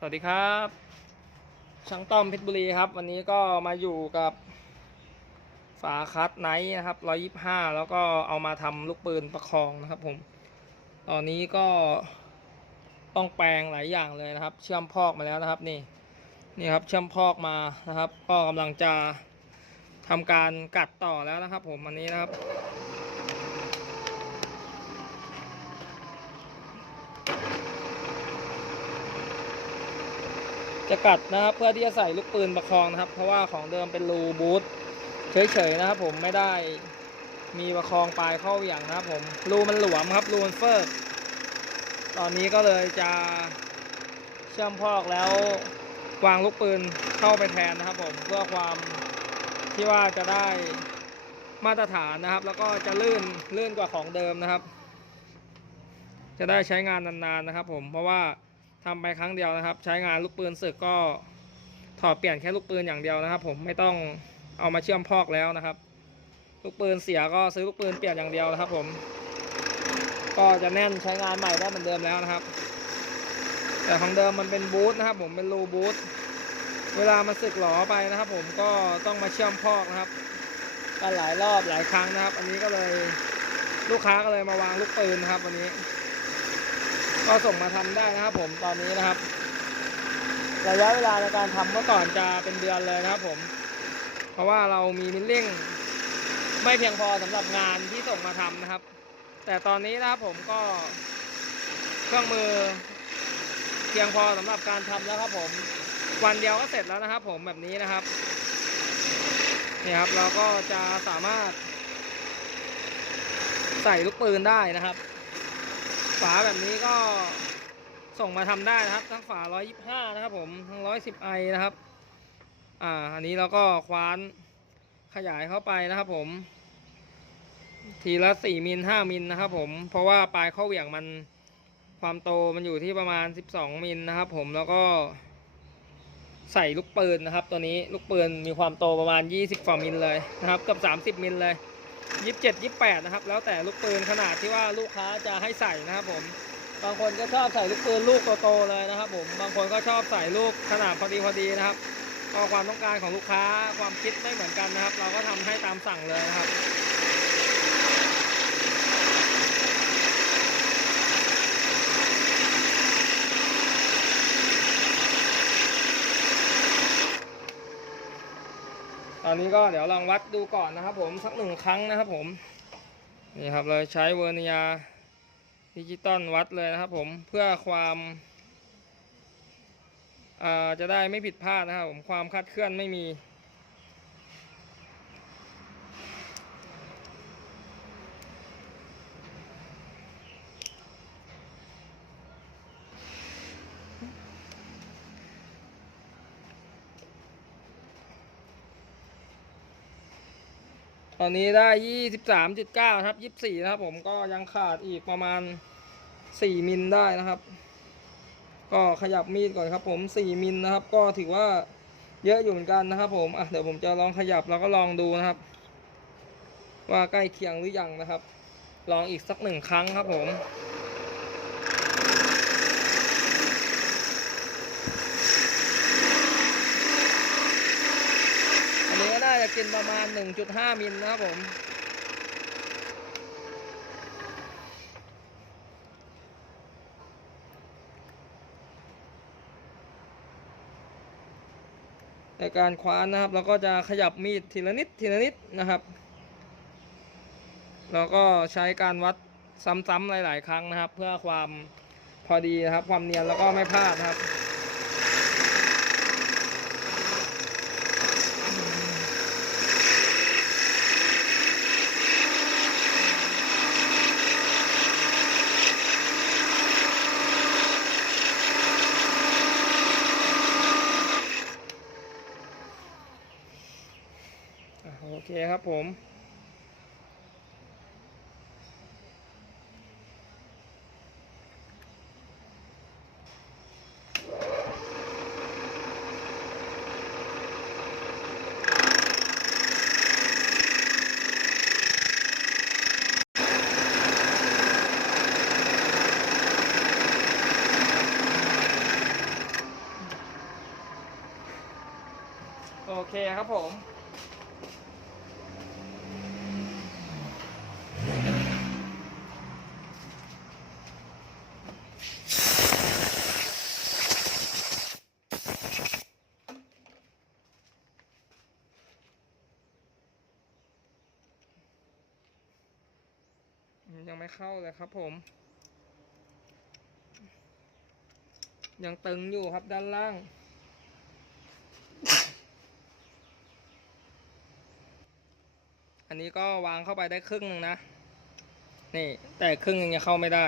สวัสดีครับช่างต้อมเพชรบุรีครับ วันนี้ก็มาอยู่กับฝาคัดไนท์นะครับร้อยิบห้าแล้วก็เอามาทำลูกปืนประคองนะครับผม ตอนนี้ก็ต้องแปลงหลายอย่างเลยนะครับ เชื่อมพอกมาแล้วนะครับนี่นี่ครับเชื่อมพอกมานะครับ ก็กำลังจะทำการกัดต่อแล้วนะครับ ผมอันนี้นะครับ จะกัดนะครับเพื่อที่จะใส่ลูกปืนประคองนะครับ เพราะว่าของเดิมเป็นรูบูทเฉยๆนะครับผมไม่ได้มีประคองปลายเข้าอย่างนะครับผมรูมันหลวมครับรูมันเฟิร์ตอนนี้ก็เลยจะเชื่อมพอกแล้ววางลูกปืนเข้าไปแทนนะครับผมเพื่อความที่ว่าจะได้มาตรฐานนะครับ แล้วก็จะลื่นลื่นกว่าของเดิมนะครับ จะได้ใช้งานนานๆนะครับผมเพราะว่า ทำไปครั้งเดียวนะครับ ใช้งานลูกปืนศึกก็ถอดเปลี่ยนแค่ลูกปืนอย่างเดียวนะครับ ผมไม่ต้องเอามาเชื่อมพอกแล้วนะครับ ลูกปืนเสียก็ซื้อลูกปืนเปลี่ยนอย่างเดียวนะครับ ผม ก็จะแน่นใช้งานใหม่ได้เหมือนเดิมแล้วนะครับ แต่ของเดิมมันเป็นบูทนะครับ ผมเป็นรูบูทเวลามันสึกหลอไปนะครับ ผมก็ต้องมาเชื่อมพอกนะครับกันหลายรอบหลายครั้งนะครับ อันนี้ก็เลยลูกค้าก็เลยมาวางลูกปืนนะครับ วันนี้ ก็ส่งมาทำได้นะครับ ผมตอนนี้นะครับ ระยะเวลาในการทำเมื่อก่อนจะเป็นเดือนเลยนะครับ ผม เพราะว่าเรามีมิลลิ่งไม่เพียงพอสำหรับงานที่ส่งมาทำนะครับ แต่ตอนนี้นะครับผมก็เครื่องมือ เพียงพอสำหรับการทำแล้วครับ ผม วันเดียวก็เสร็จแล้วนะครับ ผมแบบนี้นะครับนี่ครับเราก็จะสามารถใส่ลูกปืนได้นะครับ ฝาแบบนี้ก็ส่งมาทำได้นะครับ ทั้งฝา 125 นะครับผม ทั้ง 110ไอนะครับ อ่า อันนี้เราก็คว้านขยายเข้าไปนะครับผม ทีละ 4 มิล 5 มิลนะครับผม เพราะว่าปลายข้อเหวี่ยงมันความโตมันอยู่ที่ประมาณ 12 มิลนะครับผม แล้วก็ใส่ลูกปืนนะครับ ตัวนี้ลูกปืนมีความโตประมาณ 20ฝ่ามิลเลยนะครับ กับ 30 มิลเลย ยี่สิบเจ็ดยี่แปดนะครับ แล้วแต่ลูกปืนขนาดที่ว่าลูกค้าจะให้ใส่นะครับผม บางคนก็ชอบใส่ลูกปืนลูกโตๆเลยนะครับผม บางคนก็ชอบใส่ลูกขนาดพอดีพอดีนะครับก็ความต้องการของลูกค้าความคิดไม่เหมือนกันนะครับ เราก็ทำให้ตามสั่งเลยนะครับ อนนี้ก็เดี๋ยวลองวัดดูก่อนนะครับผมสักหนึ่งครั้งนะครับผมนี่ครับเราใช้เวอร์นิยาดิจิตอลวัดเลยนะครับผมเพื่อความอ่าจะได้ไม่ผิดพลาดนะครับผมความคลาดเคลื่อนไม่มี ตอนนี้ได้ยี่สิบสามจุดเก้าครับยี่สิบสี่นะครับ ผมก็ยังขาดอีกประมาณสี่มิลได้นะครับ ก็ขยับมีดก่อนครับ ผมสี่มิลนะครับ ก็ถือว่าเยอะอยู่เหมือนกันนะครับ ผมอะเดี๋ยวผมจะลองขยับแล้วก็ลองดูนะครับ ว่าใกล้เคียงหรือยังนะครับ ลองอีกสักหนึ่งครั้งครับผม อันนี้ กินประมาณ 1.5 มิลนะครับผม ในการคว้านนะครับ เราก็จะขยับมีดทีละนิดทีละนิดนะครับ แล้วก็ใช้การวัดซ้ำๆหลาย ๆ ครั้งนะครับ เพื่อความพอดีนะครับ ความเนียนแล้วก็ไม่พลาดครับ เคครับผม เข้าเลยครับผม ยังตึงอยู่ครับด้านล่าง อันนี้ก็วางเข้าไปได้ครึ่งหนึงนะ นี่แต่ครึ่งหนึงยังเข้าไม่ได้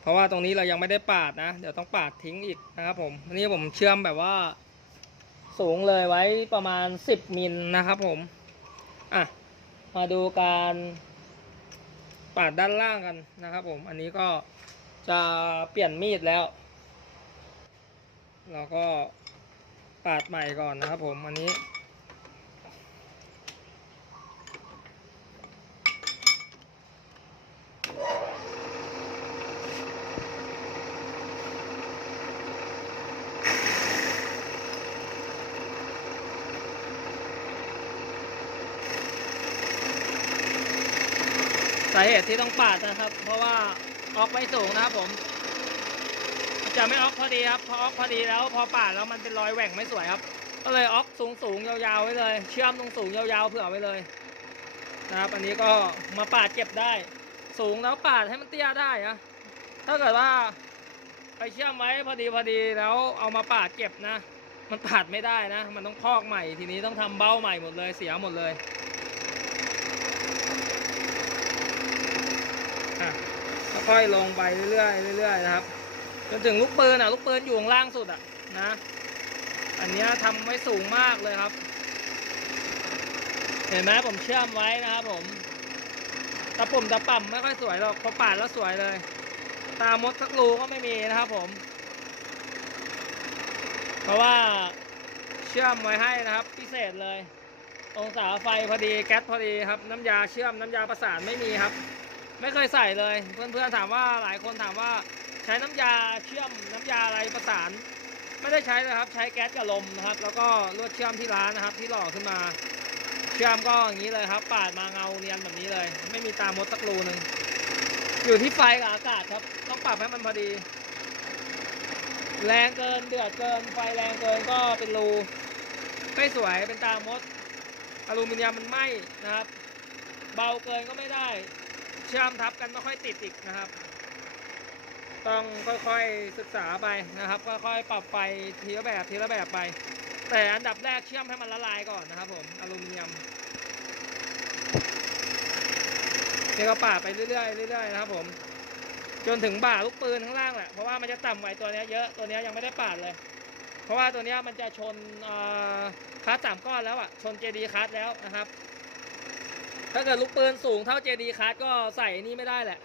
เพราะว่าตรงนี้เรายังไม่ได้ปาดนะ เดี๋ยวต้องปาดทิ้งอีกนะครับผมอันนี้ผมเชื่อมแบบว่า สูงเลยไว้ประมาณ 10มิลนะครับผม อะ มาดูการ ปาดด้านล่างกันนะครับผมอันนี้ก็จะเปลี่ยนมีดแล้ว เราก็ปาดใหม่ก่อนนะครับผมอันนี้าเหตุที่ต้องปาดนะครับ เพราะว่าออกไม่สูงนะครับผมจะไม่ออกพอดีครับพอออกพอดีแล้ว พอปาดแล้วมันเป็นรอยแหว่งไม่สวยครับ ก็เลยออกสูงสูงๆยาวๆไว้เลย เชื่อมตรงสูงยาวๆเผื่อไว้เลยนะครับ อันนี้ก็มาปาดเก็บได้ สูงแล้วปาดให้มันเตี้ยได้นะถ้าเกิดว่าไปเชื่อมไว้พอดีพอดีแล้วเอามาปาดเก็บนะ มันปาดไม่ได้นะ มันต้องพอกใหม่ ทีนี้ต้องทำเบ้าใหม่หมดเลยเสียหมดเลย อะ ค่อยๆลงไปเรื่อยๆเรื่อยๆนะครับ จนถึงลูกปืนอะลูกปืนอยู่ข้างล่างสุดอะนะอันเนี้ยทำไว้สูงมากเลยครับ เห็นไหมผมเชื่อมไว้นะครับผมตะปุ่มตะป่ำไม่ค่อยสวยหรอกพอปาดแล้วสวยเลย ตามดสักรูก็ไม่มีนะครับผม เพราะว่าเชื่อมไว้ให้นะครับ พิเศษเลย องศาไฟพอดีแก๊สพอดีครับ น้ำยาเชื่อมน้ำยาประสานไม่มีครับ ไม่เคยใส่เลย เพื่อนๆถามว่าหลายคนถามว่าใช้น้ำยาเชื่อมน้ำยาอะไรประสาน ไม่ได้ใช้เลยครับ ใช้แก๊สกับลมนะครับ แล้วก็ลวดเชื่อมที่ร้านนะครับ ที่หล่อขึ้นมา เชื่อมก็อย่างนี้เลยครับ ปาดมาเงาเนียนแบบนี้เลย ไม่มีตามดสักรูหนึ่งอยู่ที่ไฟกับอากาศครับ ต้องปรับให้มันพอดี แรงเกินเดือดเกิน ไฟแรงเกินก็เป็นรูไม่สวยเป็นตามดอลูมิเนียมมันไหม้นะครับ เบาเกินก็ไม่ได้ ชื่อมทับกันไม่ค่อยติดอีกนะครับ ต้องค่อยๆศึกษาไปนะครับค่อยๆปรับไปทีละแบบทีละแบบไป แต่อันดับแรกเชื่อมให้มันละลายก่อนนะครับ ผมอลูมิเนียมนี่ก็ปาดไปเรื่อยๆเรื่อยๆนะครับ ผม จนถึงบ่าลูกปืนข้างล่างแหละเพราะว่ามันจะต่ำไว้ตัวเนี้ยเยอะตัวเนี้ยยังไม่ได้ปาดเลย เพราะว่าตัวเนี้ยมันจะชนคัสสามก้อนแล้วอะชนเจดีคัสแล้วนะครับ ถ้าเกิดลูกปืนสูงเท่าเจดีคัสก็ใส่นี่ไม่ได้แหละ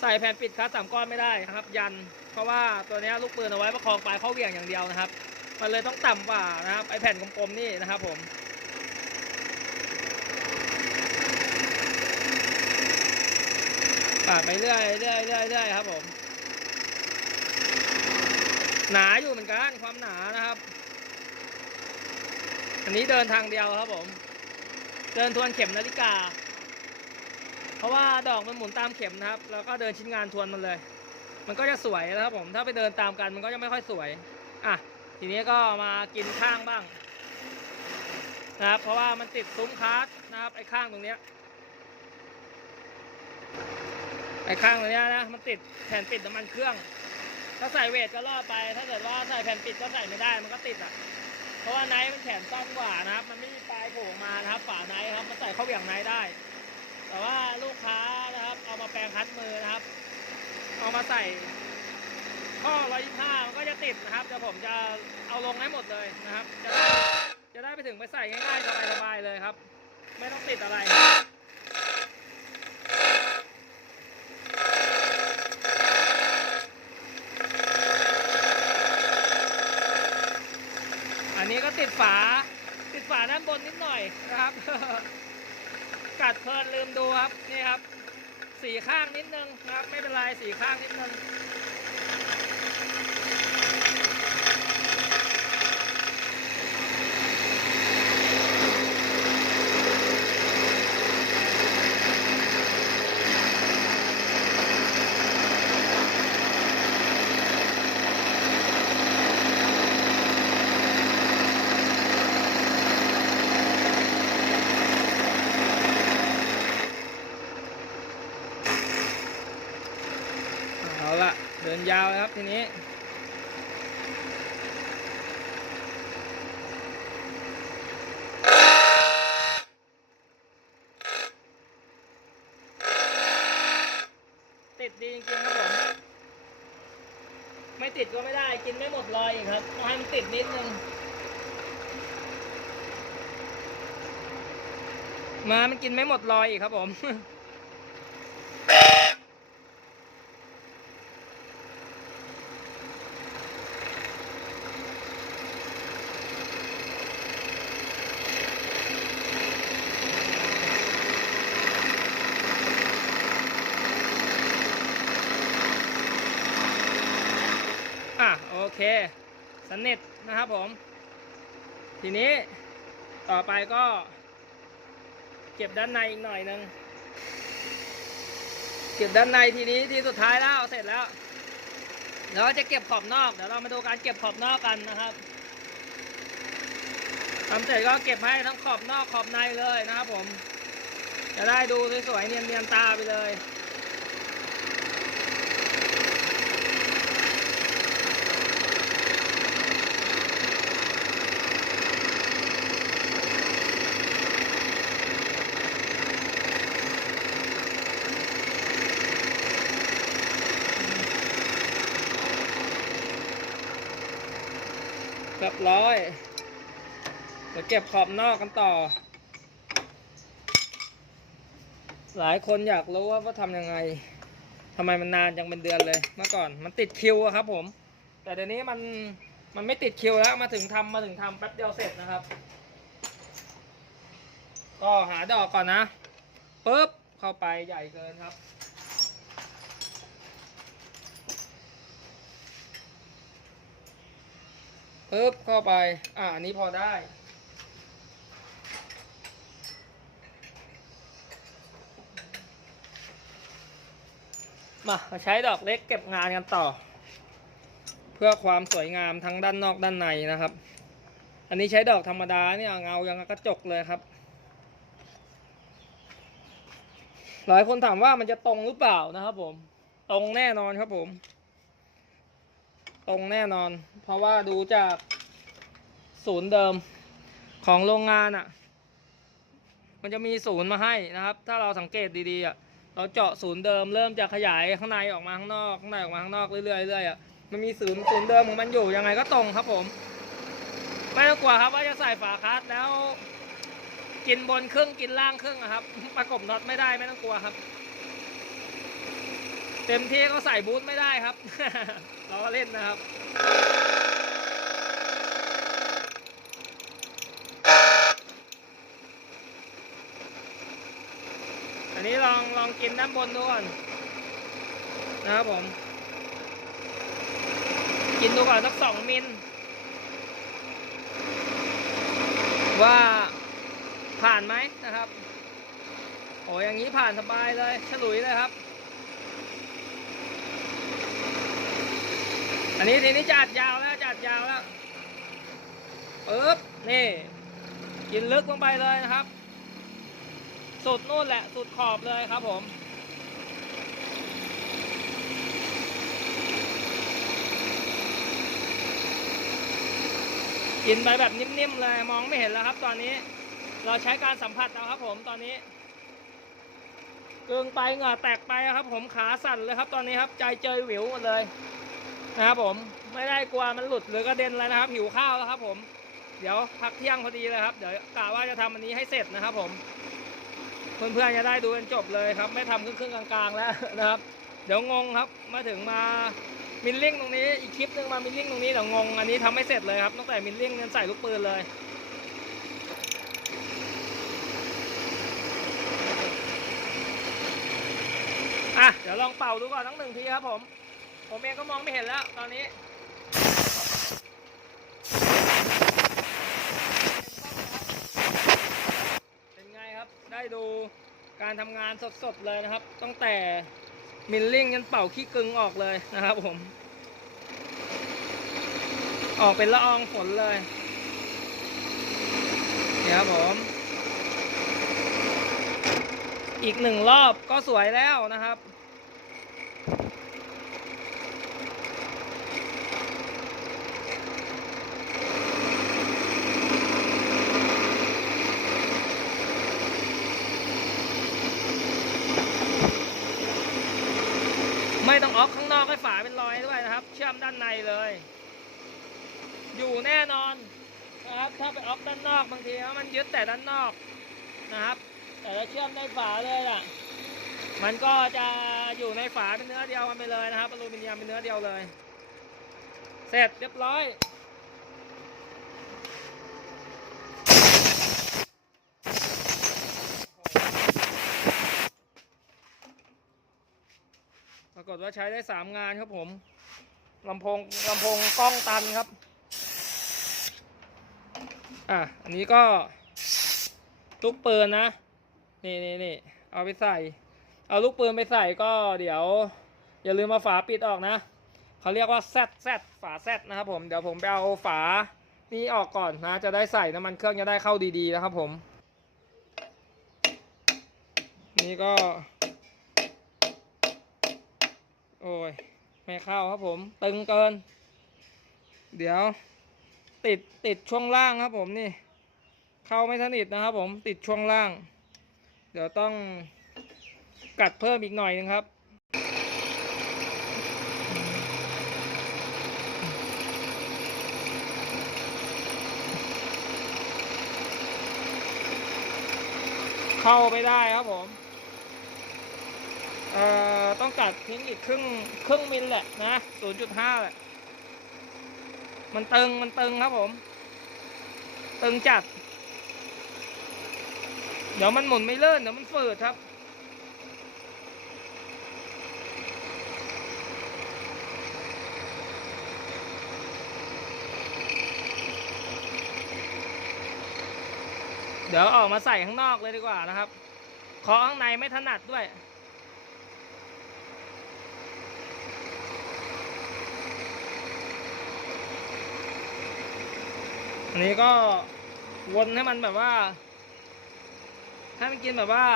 ใส่แผ่นปิดคัสสามก้อนไม่ได้นะครับ ยัน เพราะว่าตัวนี้ลูกปืนเอาไว้ประคองปลายเข้าเหวี่ยงอย่างเดียวนะครับ มันเลยต้องต่ำกว่านะครับไอแผ่นกลมๆนี่นะครับผมปาดไปเรื่อยเรื่อยเรื่อยเรื่อยครับผม หนาอยู่เหมือนกันความหนานะครับ อันนี้เดินทางเดียวครับผม เดินทวนเข็มนาฬิกา เพราะว่าดอกมันหมุนตามเข็มนะครับ แล้วก็เดินชิ้นงานทวนมันเลย มันก็จะสวยนะครับผม ถ้าไปเดินตามกันมันก็จะไม่ค่อยสวย อะ ทีนี้ก็มากินข้างบ้างนะครับ เพราะว่ามันติดซุ้มคาร์ดนะครับ ไอ้ข้างตรงเนี้ย ไอ้ข้างตรงเนี้ยนะ มันติดแผ่นปิดน้ำมันเครื่อง ถ้าใส่เวทก็รอดไป ถ้าเกิดว่าใส่แผ่นปิดก็ใส่ไม่ได้ มันก็ติดอะ ราะว่าไนท์มันแขนสั้นกว่านะครับ มันไม่มีปลายโผล่มานะครับ ฝาไนท์ครับ มันใส่เข้าเหวี่ยงไนท์ได้ แต่ว่าลูกค้านะครับ เอามาแปลงคัดมือนะครับ เอามาใส่ข้อร้อยผ้ามันก็จะติดนะครับ เดี๋ยวผมจะเอาลงให้หมดเลยนะครับ จะได้จะได้ไปถึงไปใส่ง่ายๆสบายๆเลยครับ ไม่ต้องติดอะไร ก็ติดฝา ติดฝาด้านบนนิดหน่อยนะครับ กัดเพลินลืมดูครับ นี่ครับ สีข้างนิดนึงนะครับ ไม่เป็นไรสีข้างนิดนึง น ยาวครับทีนี้ติดดีจริงๆครับผม ไม่ติดก็ไม่ได้กินไม่หมดรอยอีกครับต้องให้มันติดนิดนึง มามันกินไม่หมดรอยอีกครับผม เคสนิทนะครับผม ทีนี้ต่อไปก็ เก็บด้านในอีกหน่อยนึงเก็บด้านในทีนี้ทีสุดท้ายแล้วเสร็จแล้วเดี๋ยวเราจะเก็บขอบนอกเดี๋ยวเรามาดูการเก็บขอบนอกกันนะครับทำเสร็จก็เก็บให้ทั้งขอบนอกขอบในเลยนะครับผม จะได้ดูสวยๆเนียนๆตาไปเลย บร้อย เดี๋ยวเก็บขอบนอกกันต่อ หลายคนอยากรู้ว่าว่าทำยังไงทำไมมันนานจังเป็นเดือนเลย เมื่อก่อนมันติดคิวอะครับผม แต่เดี๋ยวนี้มันมันไม่ติดคิวแล้วมาถึงทำมาถึงทำแป๊บเดียวเสร็จนะครับ ก็หาดอกก่อนนะปุ๊บเข้าไปใหญ่เกินครับ ปึ๊บเข้าไป อ่าอันนี้พอได้มามาใช้ดอกเล็กเก็บงานกันต่อ เพื่อความสวยงามทั้งด้านนอกด้านในนะครับ อันนี้ใช้ดอกธรรมดาเนี่ยเงายังกระจกเลยครับ หลายคนถามว่ามันจะตรงหรือเปล่านะครับผม ตรงแน่นอนครับผม ตรงแน่นอน เพราะว่าดูจากศูนย์เดิมของโรงงานอะ่ะ มันจะมีศูนย์มาให้นะครับ ถ้าเราสังเกตดีๆอะ่ะเราเจาะศูนย์เดิมเริ่มจะขยายข้างในออกมาข้างนอกข้างในออกมาข้างนอกเรื่อยๆเรื่อยๆอะมันมีศูนย์ศูนย์เดิมของมันอยู่ยังไงก็ตรงครับผม ไม่ต้องกลัวครับว่าจะใส่ฝาคัสแล้วกินบนครึ่งกินล่างครึ่งอะครับ ประกบน็อตไม่ได้ไม่ต้องกลัวครับ เต็มที่ก็ใส่บูทไม่ได้ครับ เราก็เล่นนะครับอันนี้ลองลองกินด้านบนดูก่อนนะครับผม กินดูก่อนสักสองมิลว่าผ่านไหมนะครับ โอ้อย่างนี้ผ่านสบายเลย ฉลุยเลยครับ อันนี้ทีนี้จัดยาวแล้วจัดยาวแล้วปึ๊บนี่ กินลึกลงไปเลยนะครับ สุดนู่นแหละ สุดขอบเลยครับผมกินไปแบบนิ่มๆเลยมองไม่เห็นแล้วครับ ตอนนี้เราใช้การสัมผัสเอาครับ ผมตอนนี้เกึงไปเหงื่อแตกไปครับ ผมขาสั่นเลยครับ ตอนนี้ครับ ใจเจยหวิวหมดเลย นะครับผมไม่ได้กลัวมันหลุดหรือกระเด็นอะไรนะครับหิวข้าวแล้วครับ ผม เดี๋ยวพักเที่ยงพอดีเลยครับเดี๋ยวกะว่าจะทำอันนี้ให้เสร็จนะครับ ผม เพื่อนๆจะได้ดูกันจบเลยครับ ไม่ทำครึ่งๆกลางๆแล้วนะครับ เดี๋ยวงงครับ มาถึงมามิลลิ่งตรงนี้อีกคลิปหนึงมามิลลิ่งตรงนี้เดี๋ยวงงอันนี้ทำไม่เสร็จเลยครับตั้งแต่มิลลิ่งนั้นใส่ลูกปืนเลยอะเดี๋ยวลองเป่าดูก่อนทั้งหนึ่งทีครับผม ผมเองก็มองไม่เห็นแล้วตอนนี้เป็นไงครับได้ดูการทำงานสดๆเลยนะครับ ตั้งแต่มิลลิ่งยันเป่าขี้กึงออกเลยนะครับผม ออกเป็นละอองฝนเลยนี่ครับผม อีกหนึ่งรอบก็สวยแล้วนะครับ ม ด้านในเลย อยู่แน่นอนนะครับถ้าไปออฟด้านนอกบางทีมันยึดแต่ด้านนอกนะครับ แต่ถ้าเชื่อมในฝาเลยล่ะ มันก็จะอยู่ในฝาเป็นเนื้อเดียวกันไปเลยนะครับอลูมิเนียมเป็นเนื้อเดียวเลย เสร็จเรียบร้อยปรากฏว่าใช้ได้สามงานครับผม ลำโพงลำโพงกล้องตันครับ อะ อันนี้ก็ลูกปืนนะ นี่นี่นี่เอาไปใส่ เอาลูกปืนไปใส่ก็เดี๋ยว อย่าลืมมาฝาปิดออกนะ เขาเรียกว่าแซดแซดฝาแซดนะครับผม เดี๋ยวผมไปเอาฝานี้ออกก่อนนะ จะได้ใส่น้ำมันเครื่องจะได้เข้าดีๆนะครับผม นี่ก็ โอ้ย ไม่เข้าครับผม ตึงเกิน เดี๋ยว ติดติดช่วงล่างครับผมนี่ เข้าไม่สนิทนะครับผมติดช่วงล่าง เดี๋ยวต้องกัดเพิ่มอีกหน่อยนึงครับเข้าไปได้ครับผม เอ่อต้องกัดทิ้งอีกครึ่งครึ่งมิลแหละนะ0.5แหละ มันตึงมันตึงครับผม ตึงจัด เดี๋ยวมันหมุนไม่เลื่อนเดี๋ยวมันฝืดครับเดี๋ยวออกมาใส่ข้างนอกเลยดีกว่านะครับเคาะข้างในไม่ถนัดด้วย อันนี้ก็วนให้มันแบบว่า ให้มันกินแบบว่า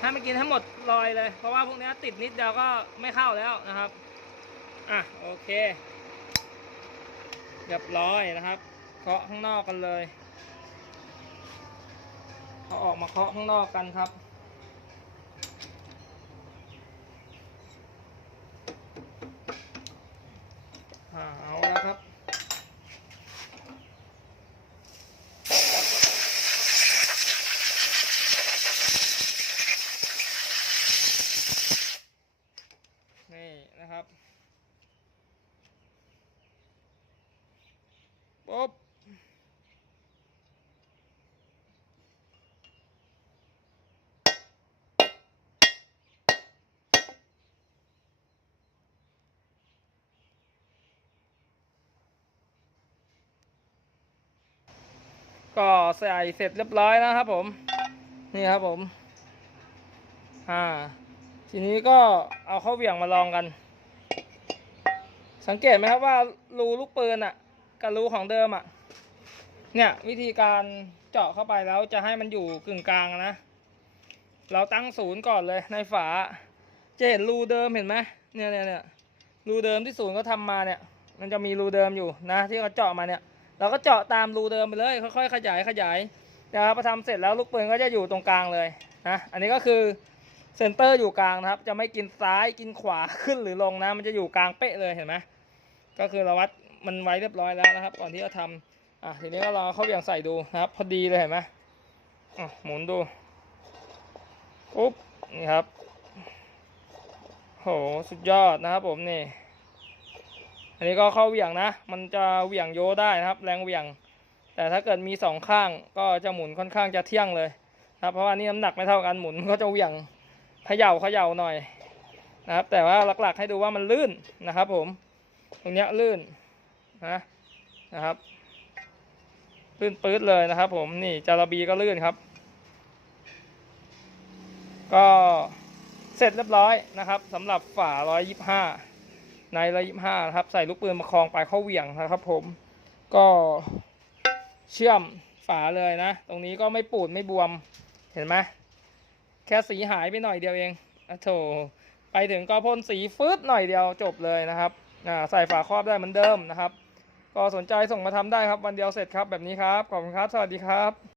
ให้มันกินให้งหมดลอยเลย เพราะว่าพวกนี้ติดนิดเดียวก็ไม่เข้าแล้วนะครับ อะโอเคเรียบร้อยนะครับ เคาะข้างนอกกันเลยเอาออกมาเคาะข้างนอกกันครับ อ่าเอาแล้วครับ นี่นะครับปุ๊บ ก็ใส่เสร็จเรียบร้อยแล้วครับผม นี่ครับผม อ่า ทีนี้ก็เอาเข้าเหวี่ยงมาลองกัน สังเกตไหมครับว่ารูลูกปืนอะ กับรูของเดิมอะ เนี่ยวิธีการเจาะเข้าไปแล้วจะให้มันอยู่กึ่งกลางนะ เราตั้งศูนย์ก่อนเลยในฝา จะเห็นรูเดิมเห็นไหมเนี่ยเนี่ยเนี่ยรูเดิมที่ศูนย์เขาทำมาเนี่ย มันจะมีรูเดิมอยู่นะ ที่เขาเจาะมาเนี่ย เราก็เจาะตามรูเดิมไปเลย ค่อยๆขยายขยายนะครับพอทำเสร็จแล้วลูกปืนก็จะอยู่ตรงกลางเลยนะอันนี้ก็คือเซนเตอร์อยู่กลางนะครับ จะไม่กินซ้ายกินขวาขึ้นหรือลงนะ มันจะอยู่กลางเป๊ะเลยเห็นไหมก็คือเราวัดมันไว้เรียบร้อยแล้วนะครับ ก่อนที่จะทำอะทีนี้ก็รอเข้าเหวี่ยงใส่ดูนะครับ พอดีเลยเห็นไหมอะหมุนดูปุ๊บนี่ครับโหสุดยอดนะครับผมนี่ อันนี้ก็เข้าเหวี่ยงนะ มันจะเหวี่ยงโยได้นะครับ แรงเหวี่ยง แต่ถ้าเกิดมีสองข้างก็จะหมุนค่อนข้างจะเที่ยงเลยนะครับ เพราะว่านี่น้ำหนักไม่เท่ากันหมุนก็จะเหวี่ยงเขย่าเขย่าหน่อยนะครับ แต่ว่าหลักๆให้ดูว่ามันลื่นนะครับ ผม ตรงเนี้ยลื่นนะนะครับลื่นปื๊ดเลยนะครับ ผมนี่จาระบีก็ลื่นครับ ก็เสร็จเรียบร้อยนะครับสำหรับฝา125 ใน125นะครับ ใส่ลูกปืนมาคลองปลายเข้าเหวี่ยงนะครับ ผม ก็เชื่อมฝาเลยนะ ตรงนี้ก็ไม่ปูดไม่บวม เห็นไหมแค่สีหายไปหน่อยเดียวเองอะโถไปถึงก็พ่นสีฟืดหน่อยเดียวจบเลยนะครับอ่าใส่ฝาครอบได้เหมือนเดิมนะครับ ก็สนใจส่งมาทำได้ครับวันเดียวเสร็จครับแบบนี้ครับ ขอบคุณครับ สวัสดีครับ